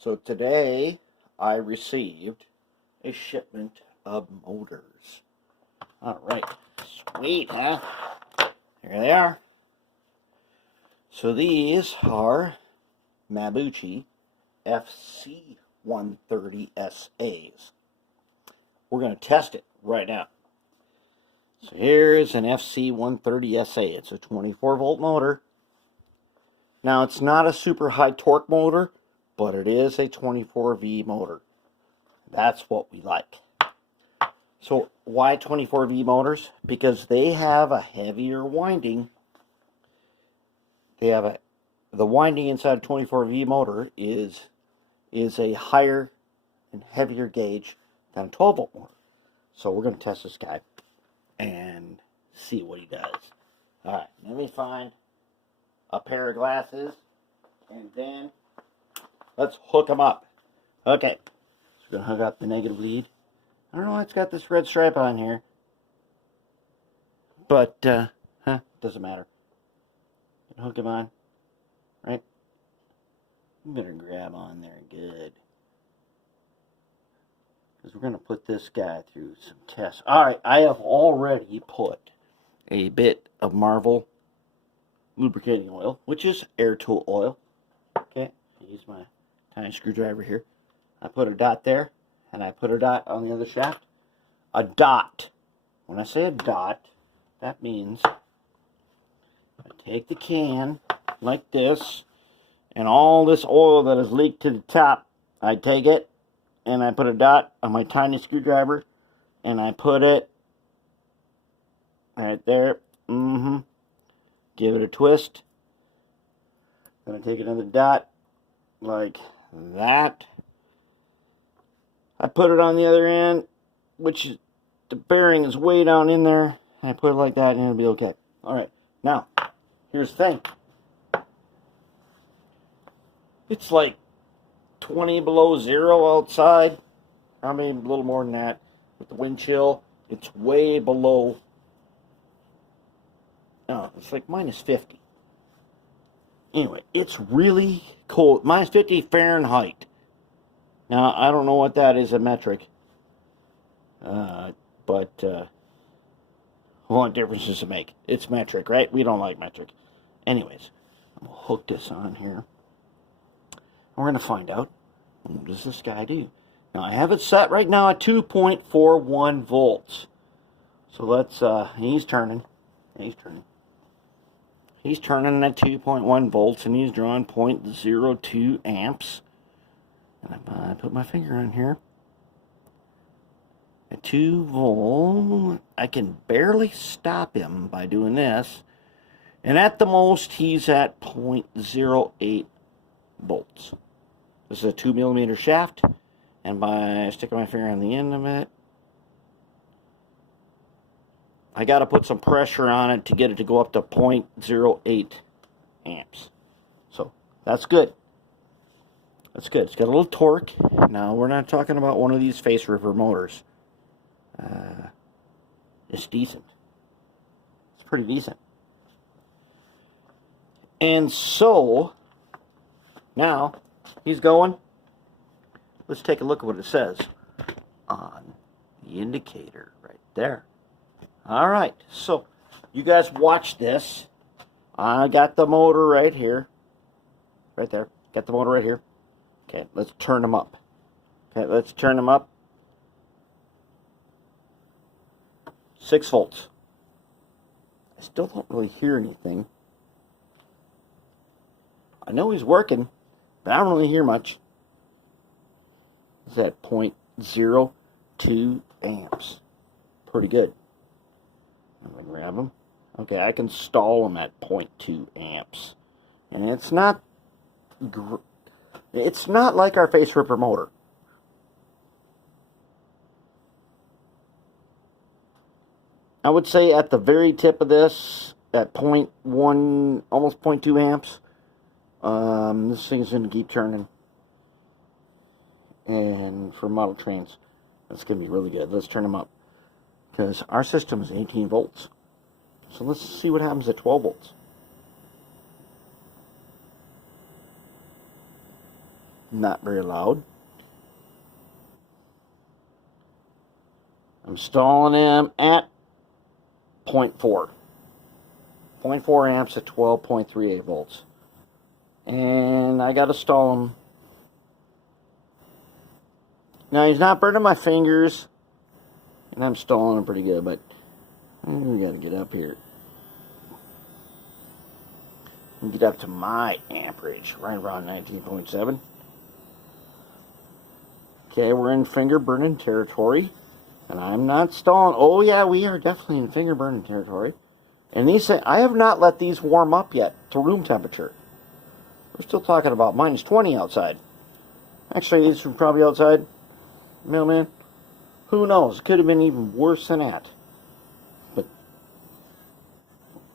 So today I received a shipment of motors. Alright, sweet, huh? Here they are. So these are Mabuchi FC-130 SAs. We're going to test it right now. So here's an FC-130 SA. It's a 24 volt motor. Now it's not a super high torque motor, but it is a 24V motor. That's what we like. So why 24V motors? Because they have a heavier winding. The winding inside a 24V motor is a higher and heavier gauge than a 12 volt motor. So we're going to test this guy and see what he does. Alright, let me find a pair of glasses and then let's hook them up. Okay, so we're going to hook up the negative lead. I don't know why it's got this red stripe on here, but doesn't matter. Hook him on, right? You better grab on there good, because we're going to put this guy through some tests. Alright, I have already put a bit of Marvel lubricating oil, which is air tool oil. Okay, use my tiny screwdriver here. I put a dot there, and I put a dot on the other shaft. A dot. When I say a dot, that means I take the can like this, and all this oil that is leaked to the top, I take it, and I put a dot on my tiny screwdriver, and I put it right there. Give it a twist. Then I take another dot like that. I put it on the other end, which is, the bearing is way down in there. I put it like that and it'll be okay. Alright, now, here's the thing. It's like 20 below zero outside. I mean, a little more than that. With the wind chill, it's way below. No, it's like minus 50. Anyway, it's really cold. Minus 50 Fahrenheit. Now, I don't know what that is in metric. But what difference does it make? It's metric, right? We don't like metric. Anyways, I'm going to hook this on here. We're going to find out, what does this guy do? Now, I have it set right now at 2.41 volts. So let's, he's turning. He's turning. He's turning at 2.1 volts, and he's drawing 0.02 amps. And I put my finger on here. At 2 volt, I can barely stop him by doing this. And at the most, he's at 0.08 volts. This is a 2mm shaft. And by sticking my finger on the end of it, I got to put some pressure on it to get it to go up to 0.08 amps. So, that's good. That's good. It's got a little torque. Now, we're not talking about one of these face ripper motors. It's decent. It's pretty decent. And so, now, he's going. Let's take a look at what it says on the indicator right there. Alright, so, you guys watch this. I got the motor right here. Right there. Got the motor right here. Okay, let's turn them up. Okay, let's turn them up. 6 volts. I still don't really hear anything. I know he's working, but I don't really hear much. It's at 0.02 amps. Pretty good. I'm going to grab them. Okay, I can stall them at 0.2 amps. And it's not like our face ripper motor. I would say at the very tip of this, at 0.1, almost 0.2 amps, this thing's going to keep turning. And for model trains, that's going to be really good. Let's turn them up. Because our system is 18 volts. So let's see what happens at 12 volts. Not very loud. I'm stalling them at 0.4. 0.4 amps at 12.38 volts. And I got to stall him. Now, he's not burning my fingers. And I'm stalling him pretty good, but we got to get up here. And get up to my amperage, right around 19.7. Okay, we're in finger burning territory. And I'm not stalling. Oh, yeah, we are definitely in finger burning territory. And these, I have not let these warm up yet to room temperature. We're still talking about minus 20 outside. Actually, these are probably outside. Mailman. Who knows? It could have been even worse than that. But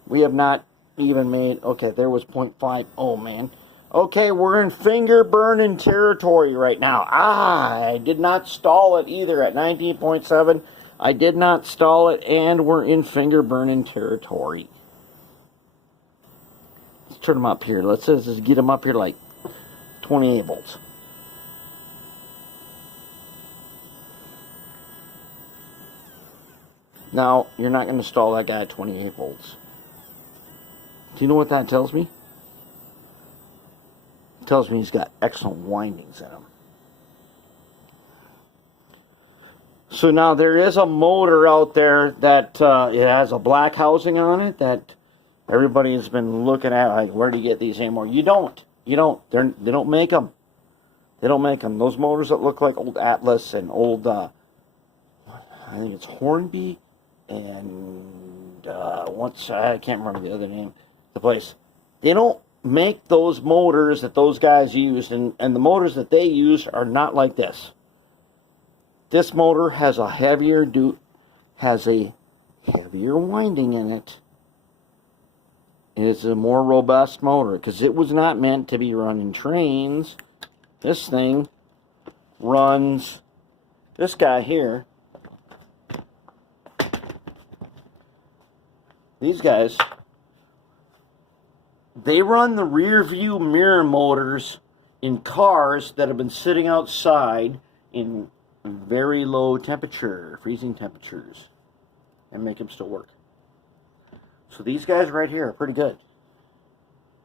we have not even made... Okay, there was 0.5. Oh, man. Okay, we're in finger burning territory right now. I did not stall it either at 19.7. I did not stall it, and we're in finger burning territory. Let's turn them up here. Let's just get them up here like 28 volts. Now, you're not going to stall that guy at 28 volts. Do you know what that tells me? It tells me he's got excellent windings in him. So now there is a motor out there that it has a black housing on it that everybody has been looking at. Like, where do you get these anymore? You don't. You don't. They don't make them. They don't make them. Those motors that look like old Atlas and old, I think it's Hornby and I can't remember the other name. The place. They don't make those motors that those guys used, and the motors that they use are not like this. This motor has a heavier winding in it. It's a more robust motor because it was not meant to be running trains. This thing runs this guy here. These guys, they run the rear view mirror motors in cars that have been sitting outside in very low temperature, freezing temperatures, and make them still work. So these guys right here are pretty good.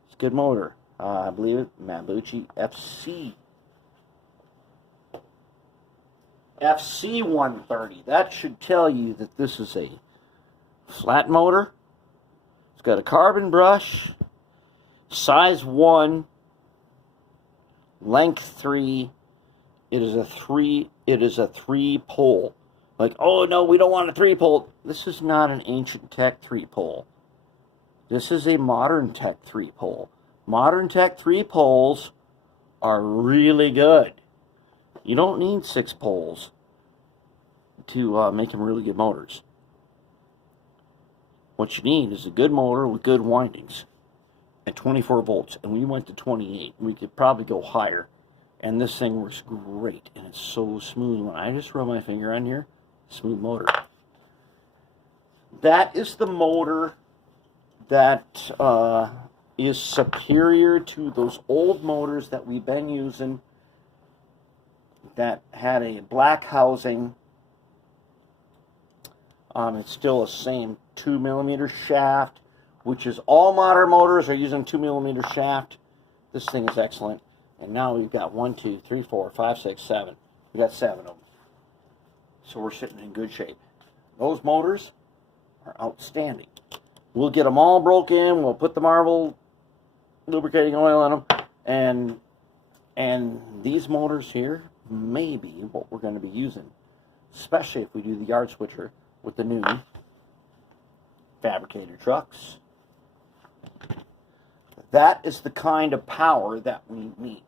It's a good motor. I believe it, Mabuchi FC-130. That should tell you that this is a flat motor. It's got a carbon brush, size 1, length 3. It is a 3-pole. Like, oh no, we don't want a 3-pole. This is not an ancient tech 3-pole. This is a modern tech 3-pole. Modern tech 3-poles are really good. You don't need 6 poles to make them really good motors. What you need is a good motor with good windings at 24 volts. And we went to 28. We could probably go higher. And this thing works great. And it's so smooth. When I just rub my finger on here, smooth motor. That is the motor that is superior to those old motors that we've been using that had a black housing. It's still the same 2mm shaft, which is all modern motors are using 2mm shaft. This thing is excellent. And now we've got 1, 2, 3, 4, 5, 6, 7. We've got 7 of them. So we're sitting in good shape. Those motors are outstanding. We'll get them all broke in. We'll put the Marvel lubricating oil in them. And these motors here may be what we're going to be using. Especially if we do the yard switcher with the new fabricator trucks. That is the kind of power that we need.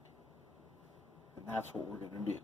And that's what we're going to do.